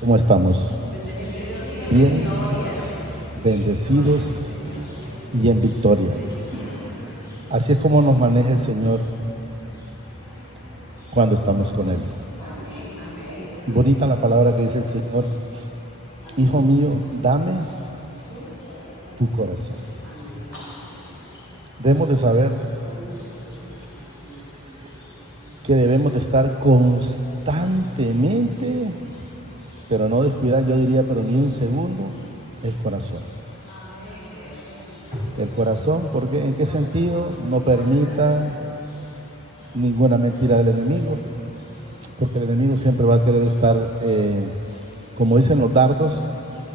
¿Cómo estamos? Bien, bendecidos y en victoria. Así es como nos maneja el Señor cuando estamos con Él. Bonita la palabra que dice el Señor: hijo mío, dame tu corazón. Debemos de saber que debemos de estar constantemente, pero no descuidar, yo diría, pero ni un segundo, el corazón. El corazón, porque ¿en qué sentido? No permita ninguna mentira del enemigo, porque el enemigo siempre va a querer estar, como dicen los dardos,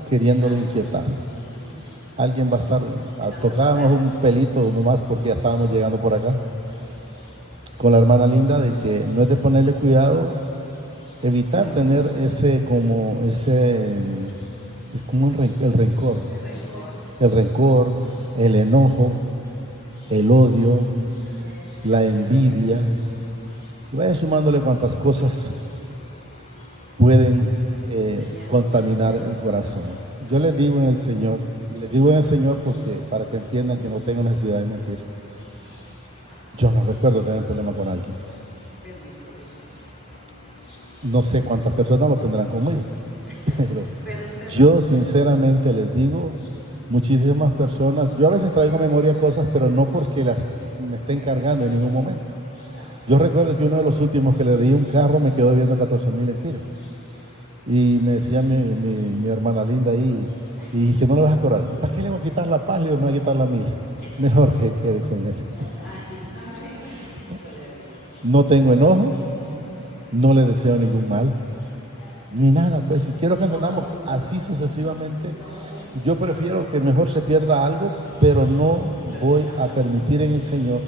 queriéndolo inquietar. Alguien va a estar, tocábamos un pelito nomás porque ya estábamos llegando por acá con la hermana Linda, de que no es de ponerle cuidado, evitar tener es como el rencor, el enojo, el odio, la envidia, y vaya sumándole cuantas cosas pueden contaminar el corazón. Yo les digo en el Señor porque para que entiendan que no tengo necesidad de mentir. Yo no recuerdo tener problema con alguien. No sé cuántas personas lo tendrán conmigo, pero yo sinceramente les digo, muchísimas personas, yo a veces traigo memoria cosas, pero no porque las me estén cargando en ningún momento. Yo recuerdo que uno de los últimos que le di un carro me quedó debiendo 14,000 lempiras. Y me decía mi hermana Linda ahí, y que no le vas a cobrar. ¿Para qué le voy a quitar la paz? Le digo, me voy a quitar la mía. Mejor que quede con él. No tengo enojo, no le deseo ningún mal, ni nada, pues. Quiero que entendamos así sucesivamente. Yo prefiero que mejor se pierda algo, pero no voy a permitir en el Señor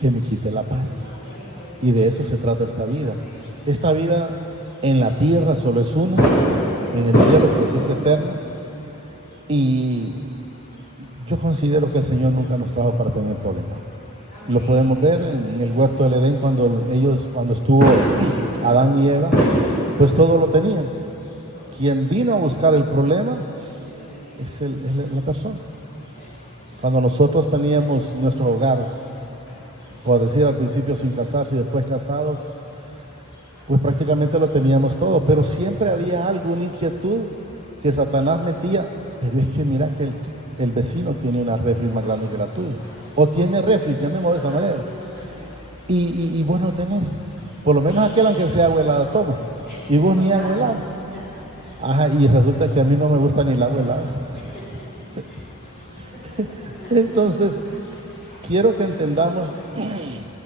que me quite la paz. Y de eso se trata esta vida. Esta vida en la tierra solo es una, en el cielo pues es eterna. Y yo considero que el Señor nunca nos trajo para tener problemas. Lo podemos ver en el huerto del Edén cuando estuvo Adán y Eva, pues todo lo tenían. Quien vino a buscar el problema es la persona. Cuando nosotros teníamos nuestro hogar, por decir al principio sin casarse y después casados, pues prácticamente lo teníamos todo, pero siempre había algo, una inquietud que Satanás metía. Pero es que mira que el vecino tiene una refri más grande que la tuya, o tiene refri, llamémoslo de esa manera, y vos no tenés, por lo menos aquel aunque sea agua helada toma, y vos ni agua helada. Ajá, y resulta que a mí no me gusta ni el agua helada. Entonces, quiero que entendamos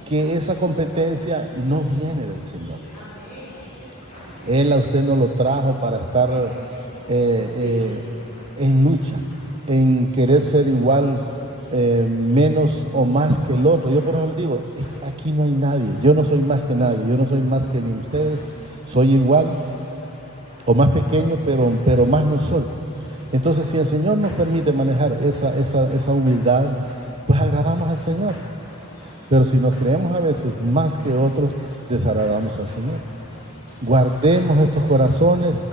que esa competencia no viene del Señor. Él a usted no lo trajo para estar en lucha, en querer ser igual, menos o más que el otro. Yo por ejemplo digo, aquí no hay nadie, yo no soy más que nadie, yo no soy más que ni ustedes, soy igual o más pequeño, pero más no soy. Entonces, si el Señor nos permite manejar esa humildad, pues agradamos al Señor. Pero si nos creemos a veces más que otros, desagradamos al Señor. Guardemos estos corazones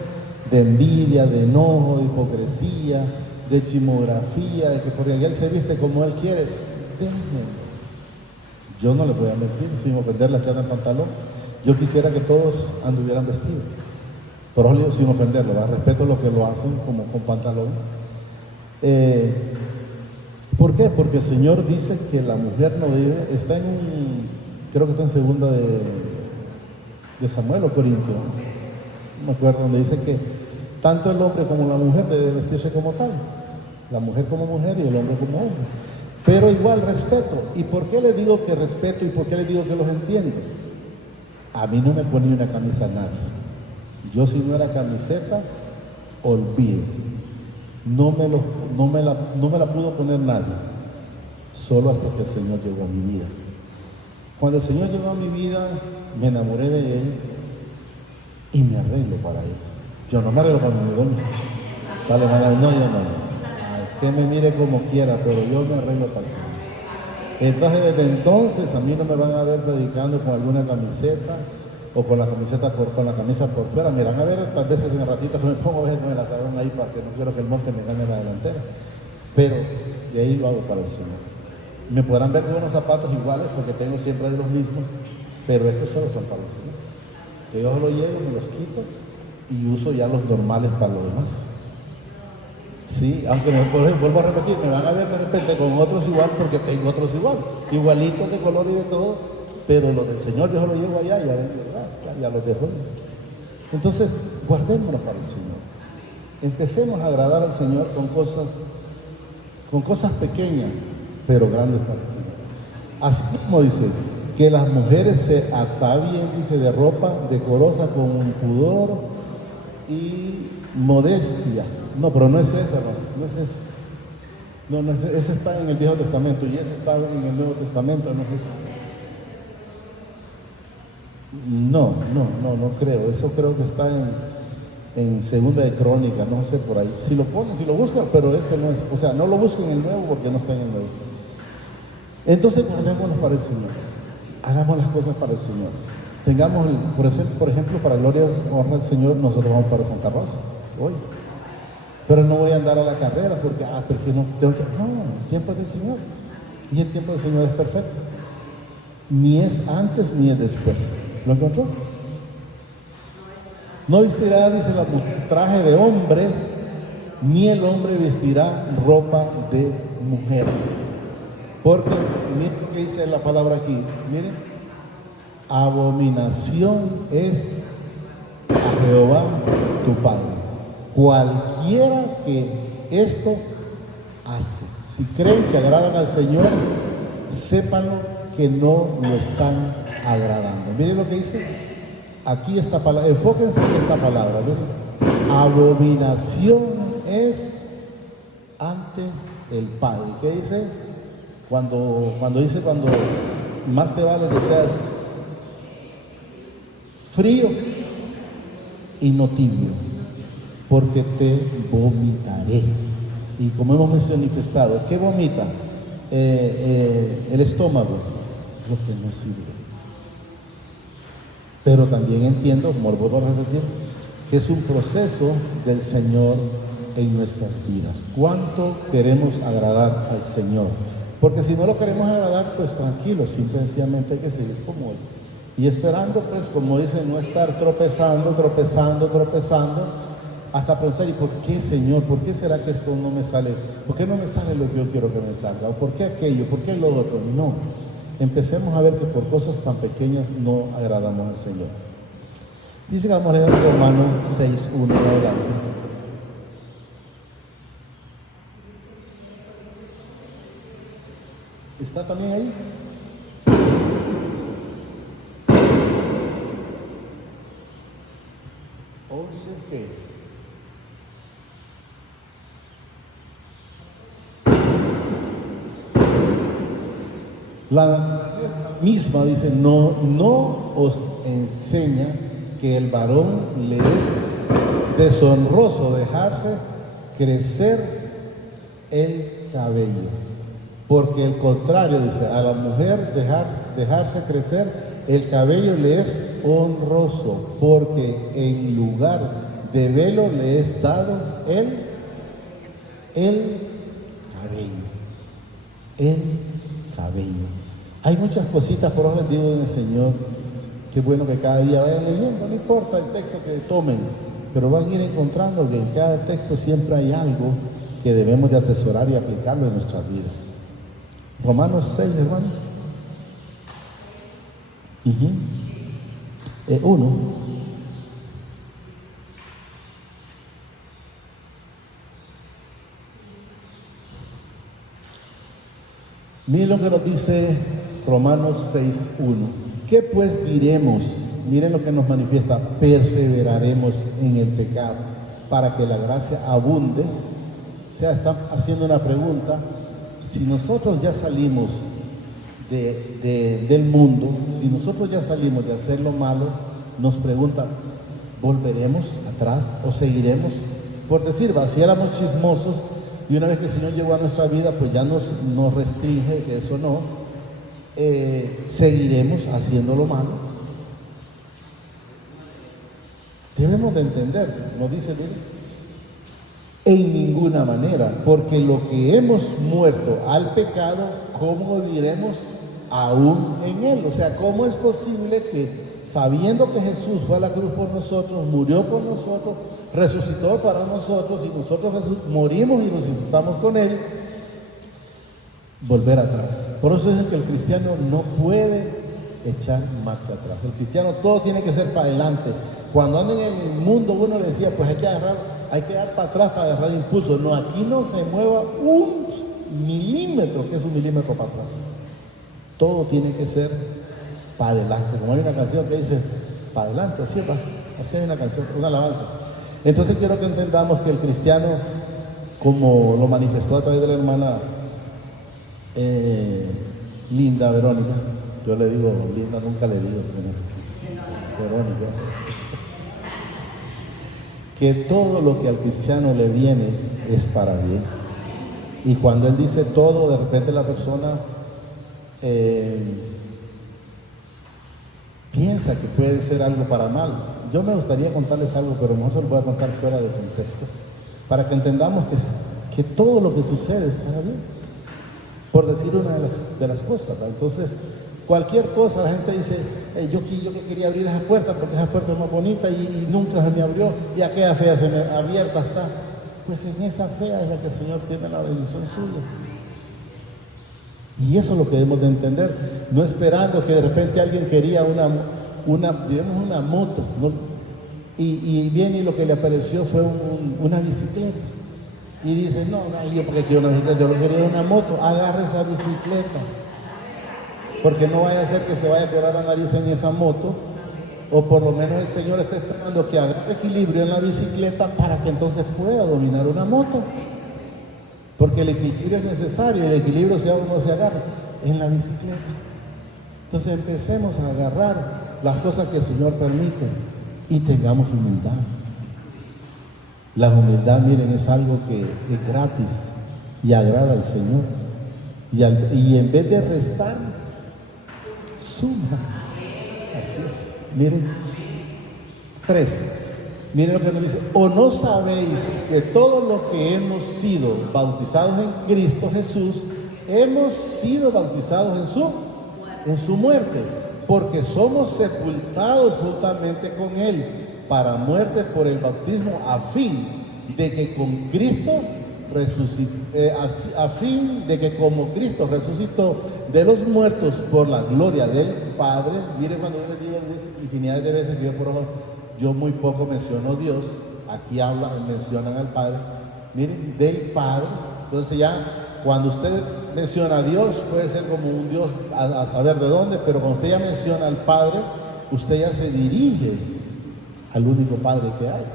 de envidia, de enojo, de hipocresía, de chismografía, de que porque él se viste como él quiere. Déjenlo. Yo no les voy a mentir, sin ofenderles que andan en pantalón. Yo quisiera que todos anduvieran vestidos, pero sin ofenderlo, ¿verdad? Respeto a los que lo hacen como con pantalón. ¿Por qué? Porque el Señor dice que la mujer no debe, está creo que está en segunda de Samuel o Corintios, no me acuerdo, donde dice que tanto el hombre como la mujer debe vestirse como tal, la mujer como mujer y el hombre como hombre, pero igual respeto. ¿Y por qué les digo que respeto y por qué les digo que los entiendo? A mí no me ponía una camisa nadie. Yo, si no era camiseta, olvídese. No me la pudo poner nadie, solo hasta que el Señor llegó a mi vida. Cuando el Señor llegó a mi vida, me enamoré de Él y me arreglo para Él. Yo no me arreglo para mi doña. Vale, madre, no, yo no. Ay, que me mire como quiera, pero yo me arreglo para el Señor. Entonces, desde entonces, a mí no me van a ver predicando con alguna camiseta, o con la camiseta con la camisa por fuera. Miran a ver, tal vez en un ratito que me pongo a ver con el asadón ahí para que no quiero que el monte me gane la delantera. Pero de ahí lo hago para el Señor. Me podrán ver con unos zapatos iguales porque tengo siempre de los mismos, pero estos solo son para el Señor. Entonces yo lo llevo, me los quito y uso ya los normales para lo demás. Sí, aunque vuelvo a repetir, me van a ver de repente con otros igual porque tengo otros igual, igualitos de color y de todo, pero los del Señor yo se los llevo allá, ya los dejo. Entonces, guardémonos para el Señor. Empecemos a agradar al Señor con cosas pequeñas, pero grandes para el Señor. Así como dice, que las mujeres se atavíen, dice, de ropa decorosa con pudor y modestia. No, pero no es esa, hermano, no es eso. No es ese, está en el Viejo Testamento y ese está en el Nuevo Testamento, no es eso. No creo. Eso creo que está en Segunda de Crónicas, no sé por ahí. Si lo ponen, si lo buscan, pero ese no es. O sea, no lo busquen en el Nuevo porque no está en el Nuevo. Entonces, guardémonos para el Señor. Hagamos las cosas para el Señor. Tengamos, por ejemplo, para gloria y honra al Señor, nosotros vamos para Santa Rosa hoy. Pero no voy a andar a la carrera porque no tengo que. No, el tiempo es del Señor. Y el tiempo del Señor es perfecto. Ni es antes ni es después. ¿Lo encontró? No vestirá, dice la mujer, traje de hombre, ni el hombre vestirá ropa de mujer. Porque, miren lo que dice la palabra aquí. Miren, abominación es a Jehová tu Padre. Cualquiera que esto hace. Si creen que agradan al Señor, sépanlo que no lo están agradando. Miren lo que dice aquí esta palabra, enfóquense en esta palabra. Miren, abominación es ante el Padre. ¿Qué dice? Cuando más te vale que seas frío y no tibio, porque te vomitaré. Y como hemos manifestado, ¿qué vomita? El estómago, lo que no sirve. Pero también entiendo, como lo vuelvo a repetir, que es un proceso del Señor en nuestras vidas. ¿Cuánto queremos agradar al Señor? Porque si no lo queremos agradar, pues tranquilo, simplemente hay que seguir como Él. Y esperando, pues, como dice, no estar tropezando, hasta preguntar, ¿y por qué, Señor? ¿Por qué será que esto no me sale? ¿Por qué no me sale lo que yo quiero que me salga? ¿O por qué aquello? ¿Por qué lo otro? No. Empecemos a ver que por cosas tan pequeñas no agradamos al Señor. Dice que vamos a leer Romanos 6:1 en adelante. ¿Está también ahí? ¿Qué? La misma dice, no os enseña que el varón le es deshonroso dejarse crecer el cabello, porque el contrario, dice, a la mujer dejarse crecer el cabello le es honroso, porque en lugar de velo le es dado el cabello. Hay muchas cositas, por orden digo del Señor, que es bueno que cada día vayan leyendo, no importa el texto que tomen, pero van a ir encontrando que en cada texto siempre hay algo que debemos de atesorar y aplicarlo en nuestras vidas. Romanos 6, hermano. 1. Miren lo que nos dice Romanos 6:1. ¿Qué pues diremos? Miren lo que nos manifiesta. Perseveraremos en el pecado para que la gracia abunde. O sea, está haciendo una pregunta. Si nosotros ya salimos del mundo, si nosotros ya salimos de hacer lo malo, nos pregunta, ¿volveremos atrás o seguiremos? Por decir, si éramos chismosos y una vez que el Señor llegó a nuestra vida, pues ya nos restringe que eso no, seguiremos haciendo lo malo. Debemos de entender, nos dice, mire, en ninguna manera, porque lo que hemos muerto al pecado, ¿cómo viviremos aún en él? O sea, ¿cómo es posible que sabiendo que Jesús fue a la cruz por nosotros, murió por nosotros, resucitó para nosotros y nosotros morimos y resucitamos con él, volver atrás? Por eso dicen que el cristiano no puede echar marcha atrás. El cristiano todo tiene que ser para adelante. Cuando andan en el mundo uno le decía, pues hay que dar para atrás para agarrar impulso. No, aquí no se mueva un milímetro, que es un milímetro para atrás. Todo tiene que ser para adelante. Como hay una canción que dice, para adelante, así va. Así hay una canción, una alabanza. Entonces quiero que entendamos que el cristiano, como lo manifestó a través de la hermana Linda Verónica, yo le digo Linda, nunca le digo, señor Verónica, que todo lo que al cristiano le viene es para bien. Y cuando él dice todo, de repente la persona piensa que puede ser algo para mal. Yo me gustaría contarles algo, pero mejor se lo voy a contar fuera de contexto, para que entendamos que todo lo que sucede es para bien, por decir una de las cosas, ¿verdad? Entonces, cualquier cosa, la gente dice, yo que quería abrir esa puerta porque esa puerta es más bonita y nunca se me abrió, y aquella fea se me abierta está. Pues en esa fea es la que el Señor tiene la bendición suya. Y eso es lo que debemos de entender, no esperando que de repente alguien quería digamos una moto, ¿no? Y viene y lo que le apareció fue una bicicleta. Y dice, no, yo porque quiero una bicicleta, yo lo quería una moto. Agarre esa bicicleta, porque no vaya a ser que se vaya a quebrar la nariz en esa moto, o por lo menos el Señor está esperando que agarre equilibrio en la bicicleta para que entonces pueda dominar una moto. Porque el equilibrio es necesario, el equilibrio se agarra en la bicicleta. Entonces empecemos a agarrar las cosas que el Señor permite y tengamos humildad. La humildad, miren, es algo que es gratis y agrada al Señor. Y en vez de restar, suma. Así es. Miren, 3. Miren lo que nos dice, ¿o no sabéis que todo lo que hemos sido bautizados en Cristo Jesús, hemos sido bautizados en su muerte? Porque somos sepultados juntamente con Él para muerte por el bautismo, a fin de que con Cristo a fin de que como Cristo resucitó de los muertos por la gloria del Padre. Miren, cuando yo les digo infinidad de veces que yo muy poco menciono Dios, aquí mencionan al Padre, miren, del Padre. Entonces ya cuando usted menciona a Dios, puede ser como un Dios a saber de dónde, pero cuando usted ya menciona al Padre, usted ya se dirige al único Padre que hay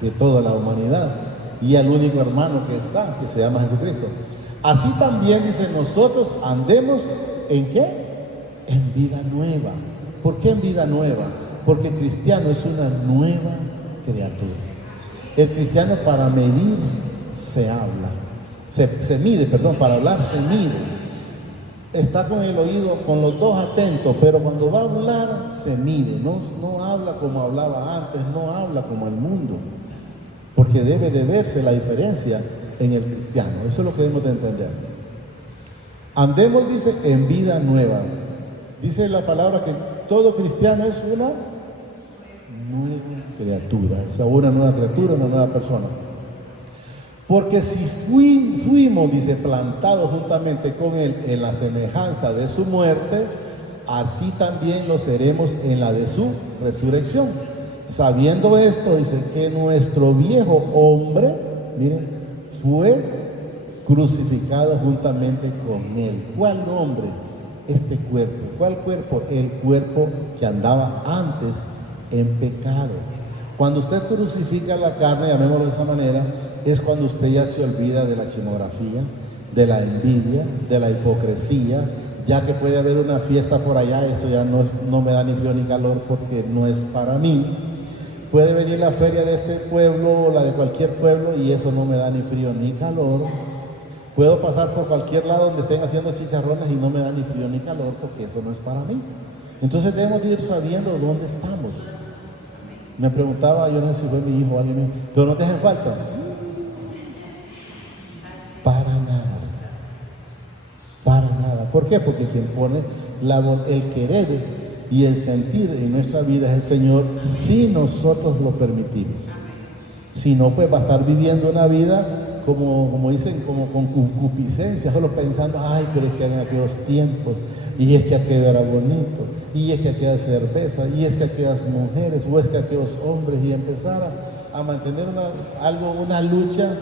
de toda la humanidad y al único hermano que está, que se llama Jesucristo. Así también dice, nosotros andemos ¿en qué? En vida nueva. ¿Por qué en vida nueva? Porque el cristiano es una nueva criatura. El cristiano para medir se habla, se mide, para hablar se mide. Está con el oído, con los dos atentos, pero cuando va a hablar se mide, no habla como hablaba antes, no habla como el mundo, porque debe de verse la diferencia en el cristiano. Eso es lo que debemos de entender. Andemos, dice, en vida nueva. Dice la palabra que todo cristiano es una nueva criatura, o sea, una nueva criatura, una nueva persona. Porque si fuimos, dice, plantados juntamente con Él en la semejanza de su muerte, así también lo seremos en la de su resurrección. Sabiendo esto, dice, que nuestro viejo hombre, miren, fue crucificado juntamente con Él. ¿Cuál hombre? Este cuerpo. ¿Cuál cuerpo? El cuerpo que andaba antes en pecado. Cuando usted crucifica la carne, llamémoslo de esa manera, es cuando usted ya se olvida de la chismografía, de la envidia, de la hipocresía, ya que puede haber una fiesta por allá, eso ya no me da ni frío ni calor porque no es para mí. Puede venir la feria de este pueblo o la de cualquier pueblo y eso no me da ni frío ni calor. Puedo pasar por cualquier lado donde estén haciendo chicharrones y no me da ni frío ni calor porque eso no es para mí. Entonces debemos de ir sabiendo dónde estamos. Me preguntaba, yo no sé si fue mi hijo o alguien mío, pero no te hacen falta. Para nada, para nada. ¿Por qué? Porque quien pone el querer y el sentir en nuestra vida es el Señor, si nosotros lo permitimos. Si no, pues va a estar viviendo una vida como dicen, como con concupiscencia, solo pensando, ay, pero es que en aquellos tiempos, y es que aquello era bonito, y es que aquella cerveza, y es que aquellas mujeres, o es que aquellos hombres, y empezar a mantener una lucha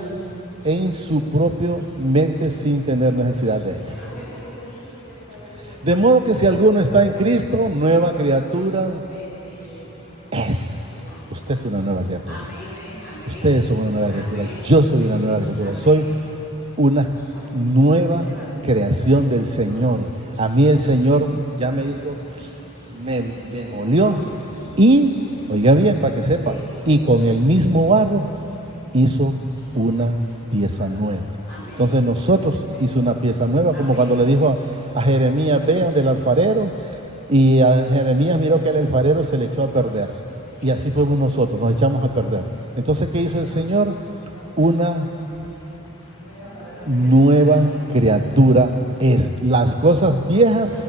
en su propia mente sin tener necesidad de ella. De modo que si alguno está en Cristo, nueva criatura es. Usted es una nueva criatura. Ustedes son una nueva criatura. Yo soy una nueva criatura. Soy una nueva creación del Señor. A mí el Señor ya me hizo, me demolió y, oiga bien para que sepa, y con el mismo barro hizo una pieza nueva. Entonces nosotros hizo una pieza nueva, como cuando le dijo a Jeremías, vean del alfarero, y a Jeremías miró que el alfarero se le echó a perder, y así fuimos nosotros, nos echamos a perder. Entonces, ¿qué hizo el Señor? Una nueva criatura es. Las cosas viejas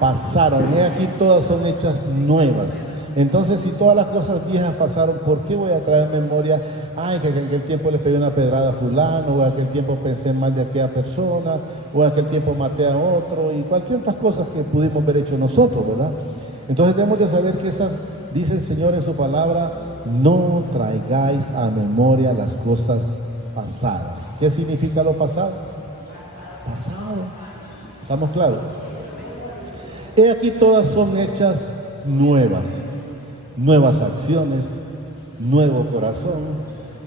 pasaron, y aquí todas son hechas nuevas. Entonces, si todas las cosas viejas pasaron, ¿por qué voy a traer memoria? Ay, que en aquel tiempo le pegué una pedrada a fulano, o en aquel tiempo pensé mal de aquella persona, o en aquel tiempo maté a otro, y cualquier otras cosas que pudimos haber hecho nosotros, ¿verdad? Entonces debemos de saber que dice el Señor en su palabra, no traigáis a memoria las cosas pasadas. ¿Qué significa lo pasado? Pasado. ¿Estamos claros? He aquí todas son hechas nuevas. Nuevas acciones, nuevo corazón,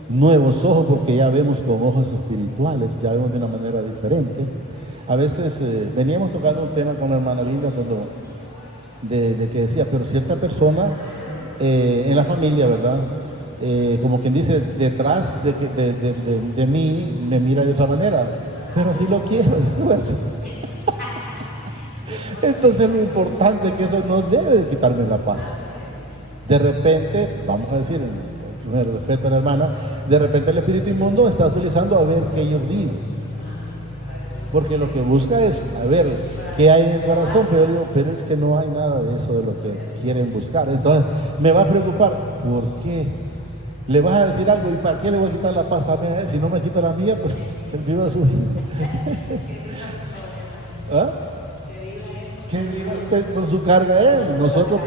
nuevos ojos, porque ya vemos con ojos espirituales, ya vemos de una manera diferente. A veces veníamos tocando un tema con la hermana Linda de que decía, pero cierta persona en la familia, ¿verdad? Como quien dice, detrás de mí me mira de otra manera, pero así lo quiero. Entonces lo importante es que eso no debe de quitarme la paz. De repente, vamos a decir, con el respeto a la hermana, de repente el espíritu inmundo está utilizando a ver qué yo digo. Porque lo que busca es, a ver, qué hay en el corazón, pero es que no hay nada de eso de lo que quieren buscar. Entonces, me va a preocupar, ¿por qué? Le vas a decir algo, ¿y para qué le voy a quitar la paz también a él? Si no me quita la mía, pues se viva su vida. ¿Ah? Que vive con su carga él. Nosotros,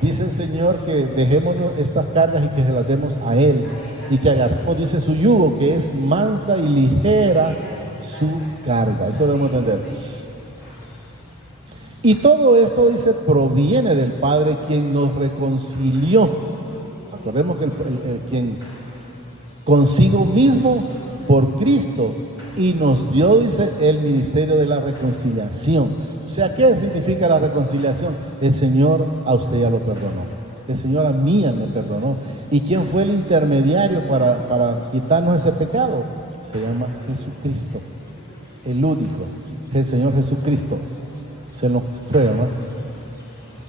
dice el Señor, que dejemos estas cargas y que se las demos a Él, y que agarremos, dice, su yugo, que es mansa y ligera su carga. Eso debemos entender. Y todo esto, dice, proviene del Padre, quien nos reconcilió. Acordemos que quien consigo mismo por Cristo, y nos dio, dice, el ministerio de la reconciliación. O sea, ¿qué significa la reconciliación? El Señor a usted ya lo perdonó. El Señor a mí ya me perdonó. ¿Y quién fue el intermediario para quitarnos ese pecado? Se llama Jesucristo. El único, el Señor Jesucristo. Se nos fue, ¿no?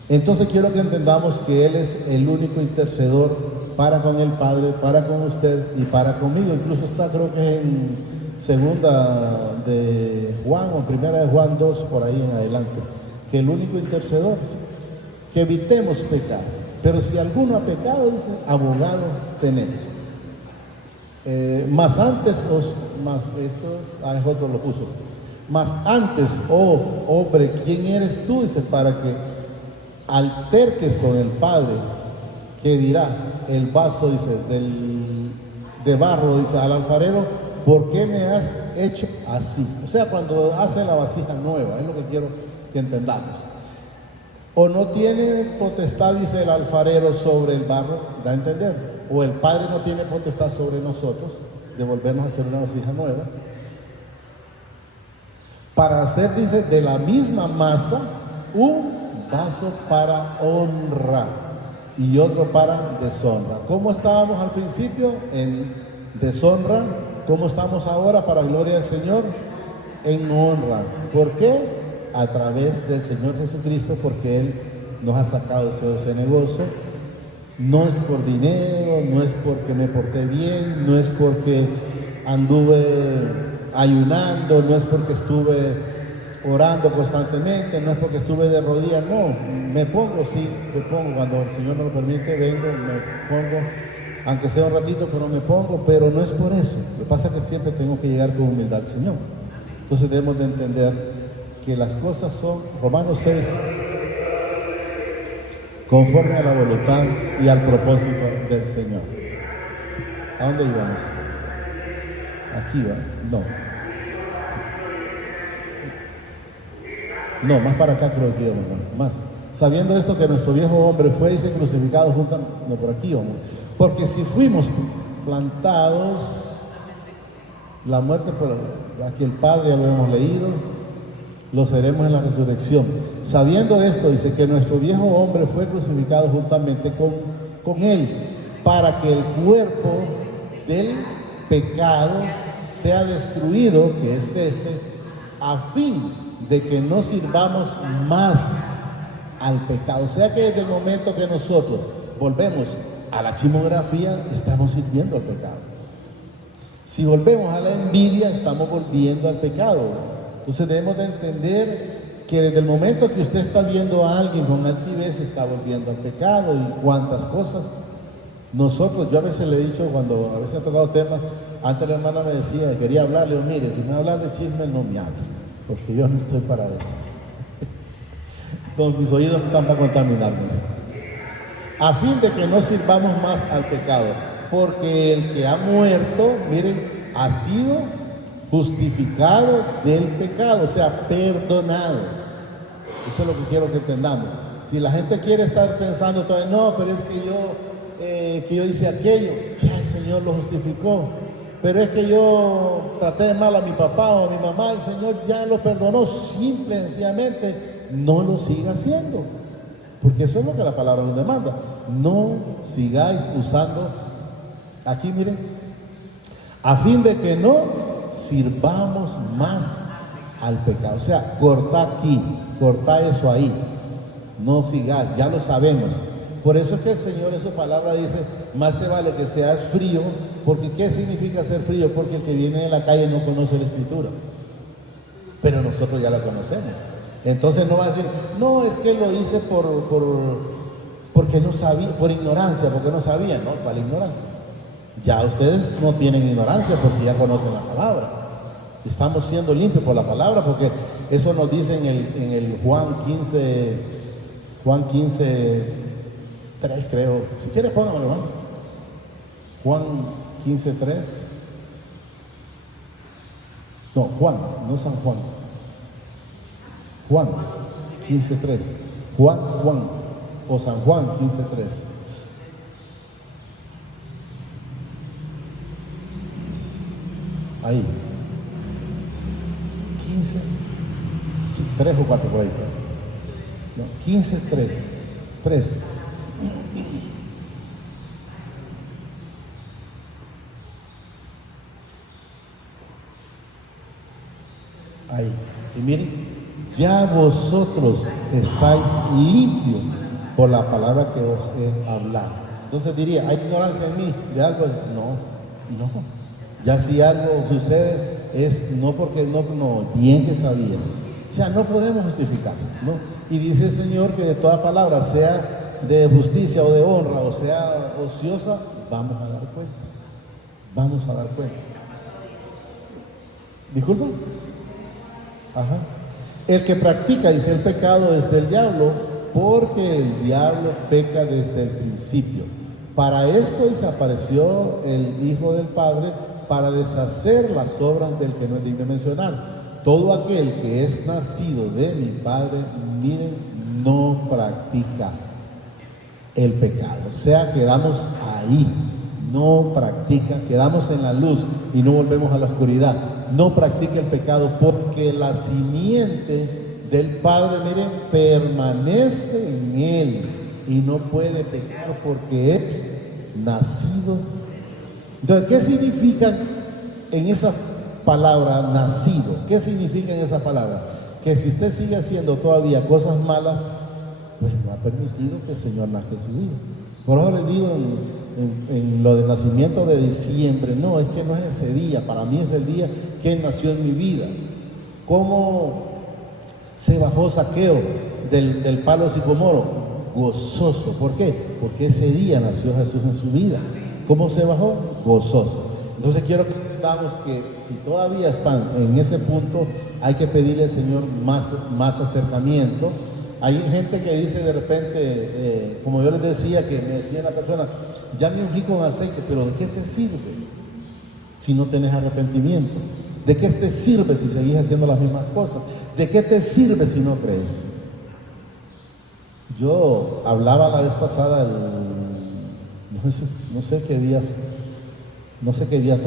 Entonces quiero que entendamos que Él es el único intercedor para con el Padre, para con usted y para conmigo. Incluso está, creo que es en segunda de Juan o primera de Juan 2, por ahí en adelante, que el único intercedor, que evitemos pecar. Pero si alguno ha pecado, dice, abogado tenemos. Más antes, es otro lo puso. Más antes, oh hombre, ¿quién eres tú? Dice, para que alterques con el Padre, que dirá el vaso, dice, de barro, dice, al alfarero, ¿por qué me has hecho así? O sea, cuando hace la vasija nueva, es lo que quiero que entendamos. O no tiene potestad, dice el alfarero, sobre el barro, da a entender. O el Padre no tiene potestad sobre nosotros, de volvernos a hacer una vasija nueva. Para hacer, dice, de la misma masa, un vaso para honra y otro para deshonra. ¿Cómo estábamos al principio? En deshonra. ¿Cómo estamos ahora para gloria del Señor? En honra. ¿Por qué? A través del Señor Jesucristo, porque Él nos ha sacado de ese negocio No es por dinero, no es porque me porté bien, no es porque anduve ayunando, no es porque estuve orando constantemente, no es porque estuve de rodillas, no, me pongo, sí, me pongo, cuando el Señor me lo permite, vengo, me pongo, aunque sea un ratito, pero me pongo, pero no es por eso. Lo que pasa es que siempre tengo que llegar con humildad al Señor. Entonces debemos de entender que las cosas son, Romanos 6, conforme a la voluntad y al propósito del Señor. ¿A dónde íbamos? Aquí va, no, más para acá creo que íbamos, más. Sabiendo esto, que nuestro viejo hombre fue y se crucificado juntamente, no, por aquí vamos. Porque si fuimos plantados, la muerte por aquí el Padre, ya lo hemos leído, lo seremos en la resurrección. Sabiendo esto, dice que nuestro viejo hombre fue crucificado juntamente con él, para que el cuerpo del pecado sea destruido, que es a fin de que no sirvamos más al pecado. O sea que desde el momento que nosotros volvemos a la chismografía, estamos sirviendo al pecado. Si volvemos a la envidia, estamos volviendo al pecado. Entonces debemos de entender que desde el momento que usted está viendo a alguien con altivez, está volviendo al pecado. Y cuántas cosas nosotros, yo a veces le he dicho, cuando a veces he tocado temas, antes la hermana me decía, quería hablarle, mire, si me va a hablar de chisme, no me hable, porque yo no estoy para eso. Entonces mis oídos no están para contaminarme. A fin de que no sirvamos más al pecado, porque el que ha muerto, miren, ha sido justificado del pecado, o sea, perdonado. Eso es lo que quiero que entendamos. Si la gente quiere estar pensando todavía, no, pero es que yo hice aquello, ya el Señor lo justificó. Pero es que yo traté de mal a mi papá o a mi mamá, el Señor ya lo perdonó. Simple y sencillamente, no lo siga haciendo, porque eso es lo que la palabra nos demanda. No sigáis usando, aquí miren, a fin de que no sirvamos más al pecado. O sea, corta aquí, corta eso ahí, no sigáis, ya lo sabemos. Por eso es que el Señor en su palabra dice, más te vale que seas frío, porque ¿qué significa ser frío? Porque el que viene de la calle no conoce la Escritura, pero nosotros ya la conocemos. Entonces no va a decir, no, es que lo hice porque no sabía, por ignorancia, porque no sabía. No, ¿cuál ignorancia? Ya ustedes no tienen ignorancia porque ya conocen la palabra. Estamos siendo limpios por la palabra, porque eso nos dice en el Juan 15, 3 creo. Si quiere pónganlo, hermano. Juan 15, 3. No, Juan, no San Juan. Juan 15, 3. Juan, o San Juan 15, 3. Ahí. 15, 3 o 4 por ahí. No, 15, 3. Ahí. Y miren, ya vosotros estáis limpios por la palabra que os he hablado. Entonces diría, ¿hay ignorancia en mí de algo? No. Ya si algo sucede, es no porque no, bien que sabías. O sea, no podemos justificar, ¿no? Y dice el Señor que de toda palabra, sea de justicia o de honra, o sea ociosa, vamos a dar cuenta. ¿Disculpa? Ajá. El que practica, dice, el pecado es del diablo, porque el diablo peca desde el principio. Para esto desapareció el Hijo del Padre, para deshacer las obras del que no es digno de mencionar. Todo aquel que es nacido de mi Padre, miren, no practica el pecado. O sea, quedamos ahí, no practica, quedamos en la luz y no volvemos a la oscuridad. No practica el pecado, porque la simiente del Padre, miren, permanece en él y no puede pecar porque es nacido. Entonces, ¿qué significa en esa palabra nacido? ¿Qué significa en esa palabra? Que si usted sigue haciendo todavía cosas malas, pues no ha permitido que el Señor nazca en su vida. Por eso les digo en lo del nacimiento de diciembre, no, es que no es ese día, para mí es el día que Él nació en mi vida. ¿Cómo se bajó Zaqueo del palo sicomoro? Gozoso. ¿Por qué? Porque ese día nació Jesús en su vida. ¿Cómo se bajó? Gozoso. Entonces quiero que entendamos que si todavía están en ese punto, hay que pedirle al Señor más acercamiento. Hay gente que dice de repente, como yo les decía, que me decía la persona, ya me ungí con aceite, pero ¿de qué te sirve si no tenés arrepentimiento? ¿De qué te sirve si seguís haciendo las mismas cosas? ¿De qué te sirve si no crees? Yo hablaba la vez pasada, no sé qué día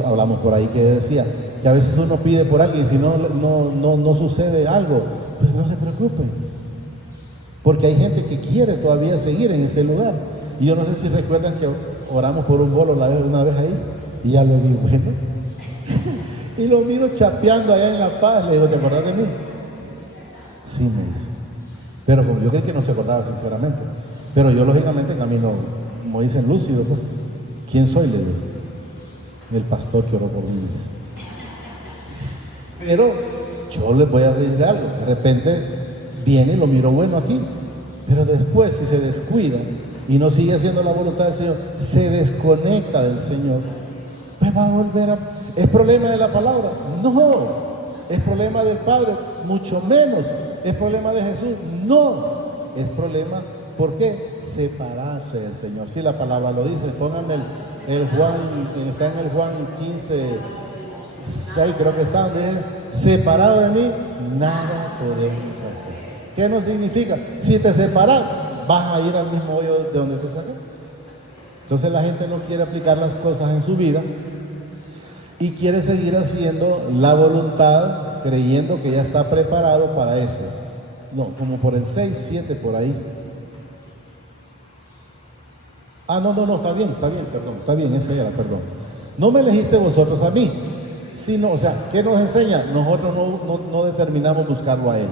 hablamos por ahí, que decía que a veces uno pide por alguien y si no sucede algo, pues no se preocupe. Porque hay gente que quiere todavía seguir en ese lugar. Y yo no sé si recuerdan que oramos por un bolo una vez ahí, y ya lo vi, bueno. Y lo miro chapeando allá en La Paz. Le digo, ¿te acordás de mí? Sí, me dice. Pero como yo creí que no se acordaba sinceramente. Pero yo lógicamente camino, como dicen, lúcido, pues. ¿Quién soy? Le digo. El pastor que oró por mí. Pero yo les voy a decir algo. De repente viene y lo miro bueno aquí, pero después si se descuida y no sigue haciendo la voluntad del Señor, se desconecta del Señor, pues va a volver a... ¿Es problema de la palabra? No. ¿Es problema del Padre? Mucho menos. ¿Es problema de Jesús? No. Es problema, ¿por qué? Separarse del Señor. Si la palabra lo dice, pónganme el Juan, está en el Juan 15:6, creo que está, donde dice, separado de mí, nada podemos hacer. ¿Qué no significa? Si te separas, vas a ir al mismo hoyo de donde te saqué. Entonces la gente no quiere aplicar las cosas en su vida y quiere seguir haciendo la voluntad creyendo que ya está preparado para eso. No, como por el 6, 7 por ahí. No, está bien, perdón, está bien, ese era, perdón. No me elegiste vosotros a mí, sino, o sea, ¿qué nos enseña? Nosotros no determinamos buscarlo a Él.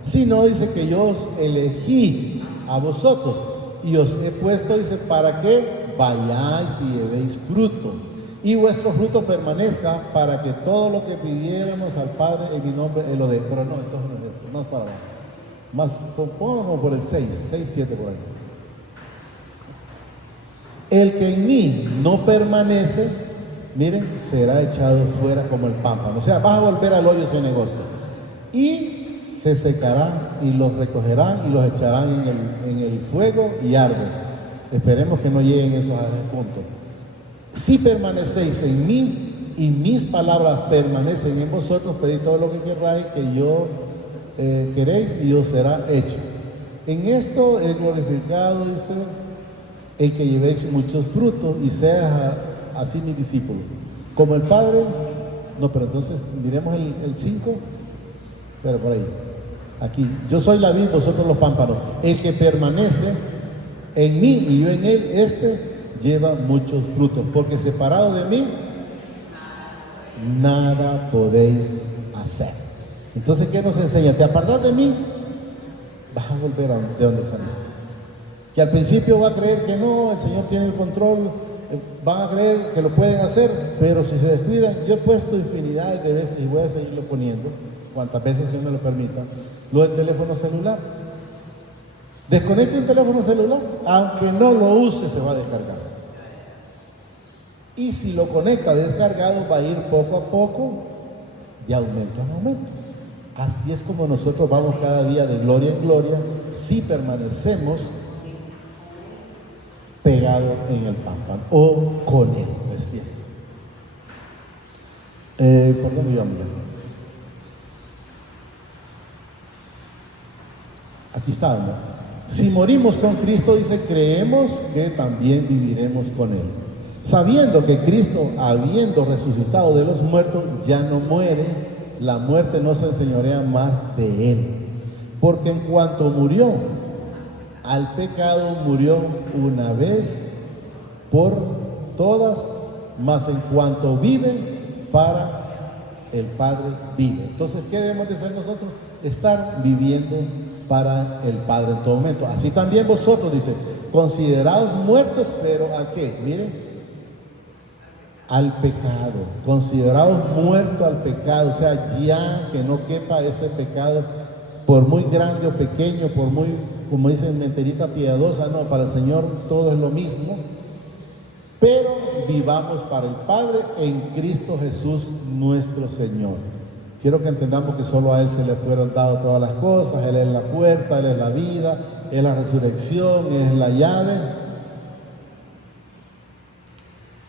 Sino dice que yo os elegí a vosotros y os he puesto, dice, para que vayáis y llevéis fruto y vuestro fruto permanezca, para que todo lo que pidiéramos al Padre en mi nombre Él lo dé. Pero no, entonces no es eso, más para abajo, más, pongo por el 6, 7 por ahí. El que en mí no permanece, miren, será echado fuera como el pámpano. O sea, vas a volver al hoyo ese negocio y se secará y los recogerán y los echarán en el fuego y arden. Esperemos que no lleguen esos a ese punto. Si permanecéis en mí y mis palabras permanecen en vosotros, pedid todo lo que queráis que yo queréis y os será hecho. En esto he glorificado, dice, el que llevéis muchos frutos y seas así mis discípulos. Como el Padre, no, pero entonces miremos el 5. Pero por ahí, aquí, yo soy la vid, vosotros los pámpanos. El que permanece en mí y yo en él, lleva muchos frutos, porque separado de mí, nada podéis hacer. Entonces, ¿qué nos enseña? Te apartás de mí, vas a volver de donde saliste. Que al principio va a creer que no, el Señor tiene el control, van a creer que lo pueden hacer, pero si se descuidan, yo he puesto infinidades de veces y voy a seguirlo poniendo, cuantas veces Dios me lo permita, lo del teléfono celular. Desconecte un teléfono celular, aunque no lo use, se va a descargar. Y si lo conecta descargado, va a ir poco a poco, de aumento en aumento. Así es como nosotros vamos cada día de gloria en gloria, si permanecemos pegados en el pámpano o con él. Así es. ¿Por dónde iba, amiga? Aquí está, ¿no? Si morimos con Cristo, dice, creemos que también viviremos con Él. Sabiendo que Cristo, habiendo resucitado de los muertos, ya no muere, la muerte no se enseñorea más de Él. Porque en cuanto murió, al pecado murió una vez por todas, mas en cuanto vive, para el Padre vive. Entonces, ¿qué debemos de hacer nosotros? Estar viviendo para el Padre en todo momento. Así también vosotros, dice, considerados muertos, pero ¿a qué? Miren, al pecado, considerados muertos al pecado, o sea, ya que no quepa ese pecado, por muy grande o pequeño, por muy, como dicen, mentirita piadosa, no, para el Señor todo es lo mismo, pero vivamos para el Padre en Cristo Jesús nuestro Señor. Quiero que entendamos que solo a Él se le fueron dadas todas las cosas. Él es la puerta, Él es la vida, Él es la resurrección, Él es la llave.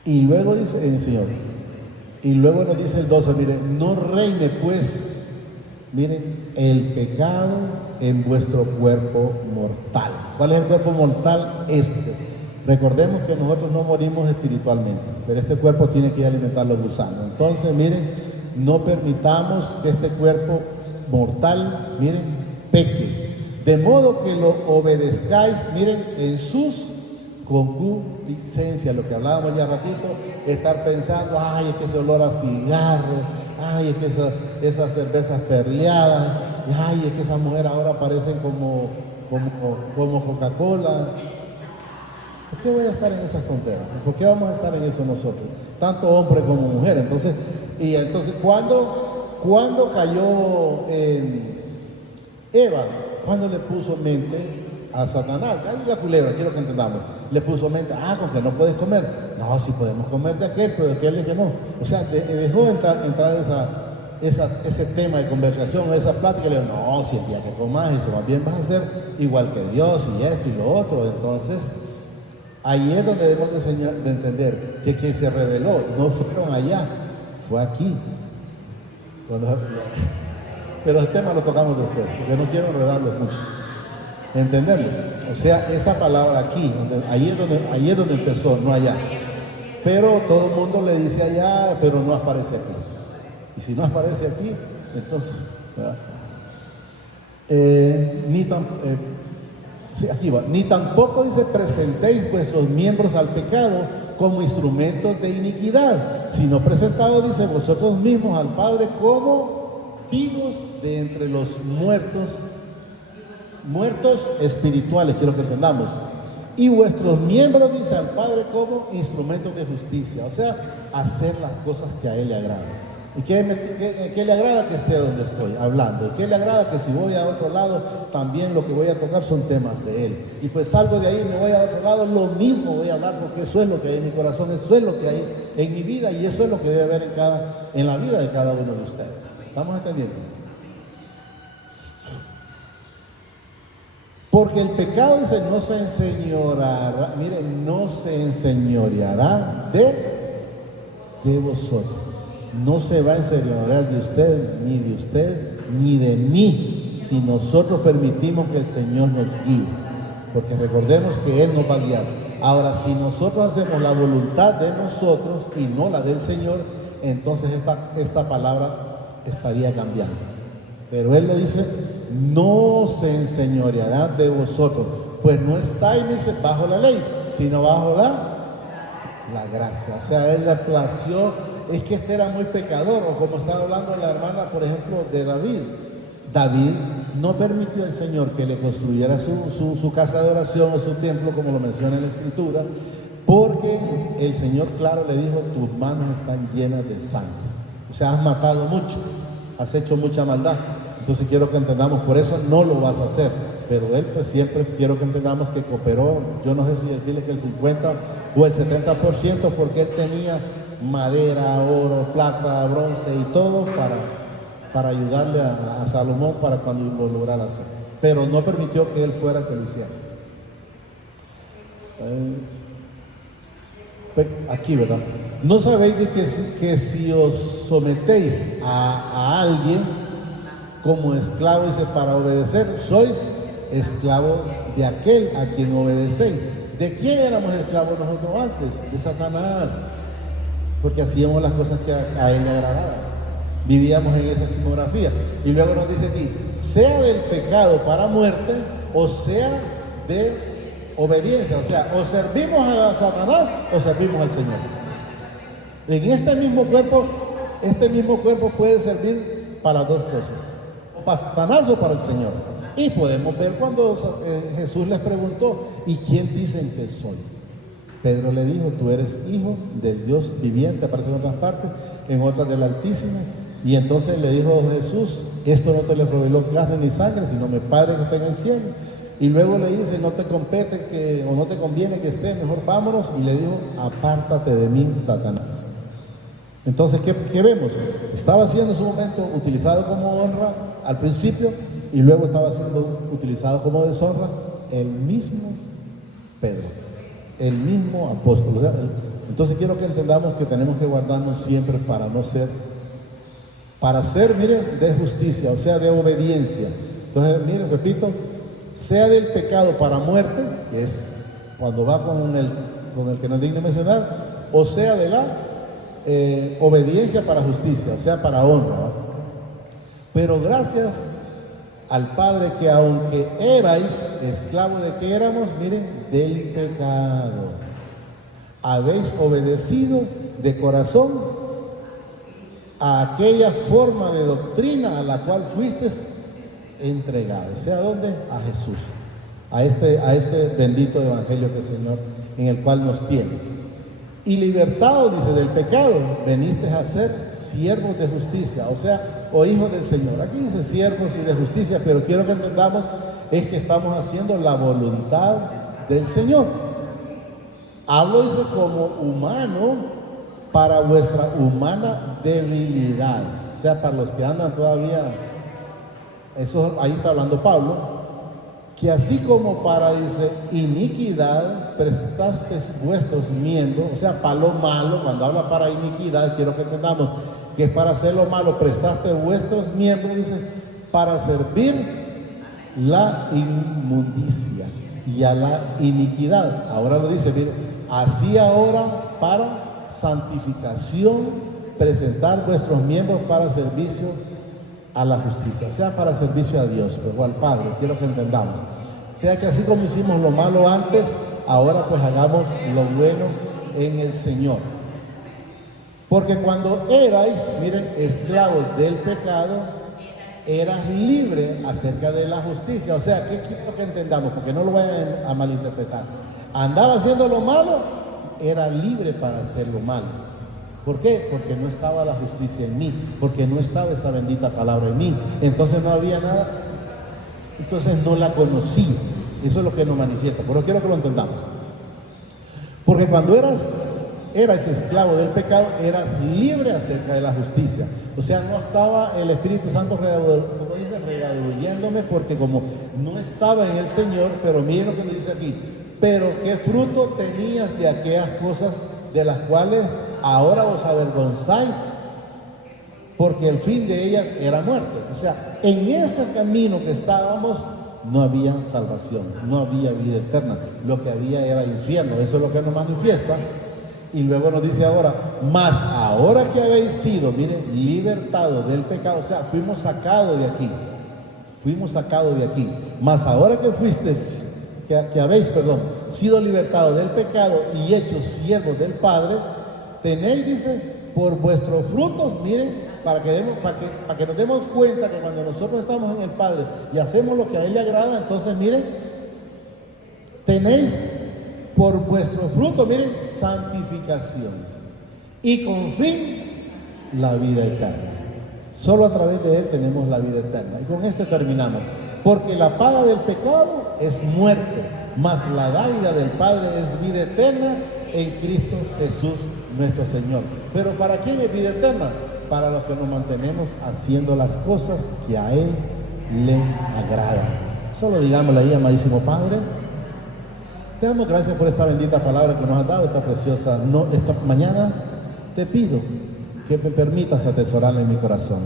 Y luego dice el Señor, y luego nos dice el 12, miren, no reine pues, miren, el pecado en vuestro cuerpo mortal. ¿Cuál es el cuerpo mortal? Recordemos que nosotros no morimos espiritualmente, pero este cuerpo tiene que alimentar los gusanos. Entonces, miren, no permitamos que este cuerpo mortal, miren, peque, de modo que lo obedezcáis, miren, en sus concupiscencias, lo que hablábamos ya ratito, estar pensando, ay, es que ese olor a cigarro, ay, es que esas cervezas perleadas, ay, es que esas mujeres ahora parecen como Coca-Cola. ¿Por qué voy a estar en esas tonteras? ¿Por qué vamos a estar en eso nosotros? Tanto hombre como mujer. Entonces, ¿cuándo cayó Eva? ¿Cuándo le puso mente a Satanás? Ahí la culebra, quiero que entendamos. Le puso mente, con que no puedes comer. No, sí podemos comer de aquel, pero de aquel le dije no. O sea, dejó entrar ese tema de conversación, esa plática. Y le dijo, no, si el día que comas eso, más bien vas a ser igual que Dios y esto y lo otro. Entonces, ahí es donde debemos de entender que quien se rebeló no fueron allá, fue aquí. Pero el tema lo tocamos después, porque no quiero enredarlo mucho. ¿Entendemos? O sea, esa palabra aquí, ahí es donde empezó, no allá. Pero todo el mundo le dice allá, pero no aparece aquí. Y si no aparece aquí, entonces, ¿verdad? Aquí va. Ni tampoco dice presentéis vuestros miembros al pecado como instrumentos de iniquidad, sino presentados, dice, vosotros mismos al Padre como vivos de entre los muertos espirituales, quiero que entendamos, y vuestros miembros, dice, al Padre como instrumentos de justicia, o sea, hacer las cosas que a Él le agradan. ¿Y qué le agrada? Que esté donde estoy hablando. ¿Y qué le agrada? Que si voy a otro lado, también lo que voy a tocar son temas de Él. Y pues salgo de ahí y me voy a otro lado, lo mismo voy a hablar, porque eso es lo que hay en mi corazón, eso es lo que hay en mi vida, y eso es lo que debe haber en la vida de cada uno de ustedes. ¿Estamos entendiendo? Porque el pecado, dice, no se enseñoreará, miren, no se enseñoreará de vosotros. No se va a enseñorear de usted, ni de mí, si nosotros permitimos que el Señor nos guíe. Porque recordemos que Él nos va a guiar. Ahora, si nosotros hacemos la voluntad de nosotros y no la del Señor, entonces esta palabra estaría cambiando. Pero Él lo dice, no se enseñoreará de vosotros, pues no estáis, dice, bajo la ley, sino bajo la gracia. O sea, Él le plació. Es que este era muy pecador, o como estaba hablando la hermana, por ejemplo, de David. David no permitió al Señor que le construyera su casa de oración o su templo, como lo menciona en la Escritura, porque el Señor, claro, le dijo, tus manos están llenas de sangre. O sea, has matado mucho, has hecho mucha maldad. Entonces quiero que entendamos, por eso no lo vas a hacer. Pero Él, pues siempre quiero que entendamos que cooperó, yo no sé si decirle que el 50 o el 70%, porque Él tenía madera, oro, plata, bronce y todo para ayudarle a Salomón para cuando lo lograra hacer. Pero no permitió que él fuera que lo hiciera. Aquí, ¿verdad? ¿No sabéis que si os sometéis a alguien como esclavo, dice, para obedecer, sois esclavo de aquel a quien obedecéis? ¿De quién éramos esclavos nosotros antes? De Satanás. Porque hacíamos las cosas que a Él le agradaban. Vivíamos en esa simografía. Y luego nos dice aquí, sea del pecado para muerte, o sea de obediencia. O sea, o servimos a Satanás o servimos al Señor. En este mismo cuerpo puede servir para dos cosas. O para Satanás o para el Señor. Y podemos ver cuando Jesús les preguntó, ¿y quién dicen que soy? Pedro le dijo, tú eres hijo del Dios viviente, aparece en otras partes, en otras del Altísimo. Y entonces le dijo Jesús, esto no te lo reveló carne ni sangre, sino mi Padre que está en el cielo. Y luego le dice, no te compete o no te conviene que esté, mejor vámonos. Y le dijo, apártate de mí, Satanás. Entonces, ¿qué vemos? Estaba siendo en su momento utilizado como honra al principio y luego estaba siendo utilizado como deshonra el mismo Pedro, el mismo apóstol. Entonces quiero que entendamos que tenemos que guardarnos siempre para ser, miren, de justicia, o sea, de obediencia. Entonces, miren, repito, sea del pecado para muerte, que es cuando va con el que no es digno mencionar, o sea de la obediencia para justicia, o sea, para honra, ¿va? Pero gracias al Padre que aunque erais esclavos de que éramos, miren, del pecado, habéis obedecido de corazón a aquella forma de doctrina a la cual fuisteis entregado. O sea, ¿a dónde? A Jesús, a este bendito evangelio que el Señor, en el cual nos tiene. Y libertados, dice, del pecado, veniste a ser siervos de justicia, o sea, o hijos del Señor. Aquí dice siervos y de justicia, pero quiero que entendamos es que estamos haciendo la voluntad del Señor. Hablo, dice, como humano para vuestra humana debilidad. O sea, para los que andan todavía, eso ahí está hablando Pablo, que así como para, dice, iniquidad prestasteis vuestros miembros, o sea, para lo malo, cuando habla para iniquidad, quiero que entendamos que es para hacer lo malo, prestaste vuestros miembros, dice, para servir la inmundicia y a la iniquidad. Ahora lo dice, mire, así ahora para santificación, presentar vuestros miembros para servicio a la justicia, o sea, para servicio a Dios, o al Padre, quiero que entendamos. O sea, que así como hicimos lo malo antes, ahora pues hagamos lo bueno en el Señor. Porque cuando erais, miren, esclavos del pecado, eras libre acerca de la justicia. O sea, ¿qué quiero que entendamos? Porque no lo vayan a malinterpretar. Andaba haciendo lo malo, era libre para hacer lo malo. ¿Por qué? Porque no estaba la justicia en mí, porque no estaba esta bendita palabra en mí. Entonces no había nada, entonces no la conocía. Eso es lo que nos manifiesta. Pero quiero que lo entendamos. Porque cuando eras esclavo del pecado, eras libre acerca de la justicia. O sea, no estaba el Espíritu Santo redarguyéndome, porque como no estaba en el Señor, pero miren lo que me dice aquí. Pero qué fruto tenías de aquellas cosas de las cuales ahora os avergonzáis, porque el fin de ellas era muerte. O sea, en ese camino que estábamos no había salvación, no había vida eterna, lo que había era infierno. Eso es lo que nos manifiesta. Y luego nos dice ahora, mas ahora que habéis sido, miren, libertados del pecado, o sea, fuimos sacados de aquí, mas ahora que habéis sido libertados del pecado y hechos siervos del Padre, tenéis, dice, por vuestros frutos, miren, para que nos demos cuenta que cuando nosotros estamos en el Padre y hacemos lo que a Él le agrada, entonces, miren, tenéis por vuestro fruto, miren, santificación, y con fin la vida eterna. Solo a través de Él tenemos la vida eterna. Y con este terminamos. Porque la paga del pecado es muerte, mas la dádiva del Padre es vida eterna en Cristo Jesús nuestro Señor. Pero ¿para quién es vida eterna? Para los que nos mantenemos haciendo las cosas que a Él le agradan. Solo digámosle ahí, amadísimo Padre, te damos gracias por esta bendita palabra que nos has dado, esta preciosa, esta mañana. Te pido que me permitas atesorarla en mi corazón,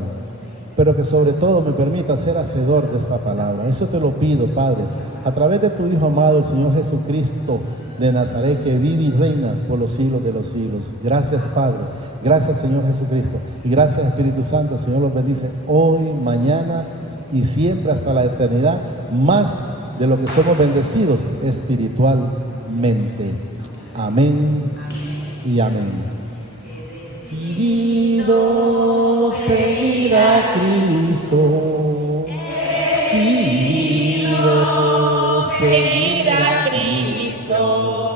pero que sobre todo me permitas ser hacedor de esta palabra. Eso te lo pido, Padre, a través de tu Hijo amado, el Señor Jesucristo de Nazaret, que vive y reina por los siglos de los siglos. Gracias, Padre. Gracias, Señor Jesucristo. Y gracias, Espíritu Santo. El Señor los bendice hoy, mañana y siempre hasta la eternidad, más de lo que somos bendecidos espiritualmente. Amén y amén. Decidido seguir a Cristo, sí. seguir a Cristo.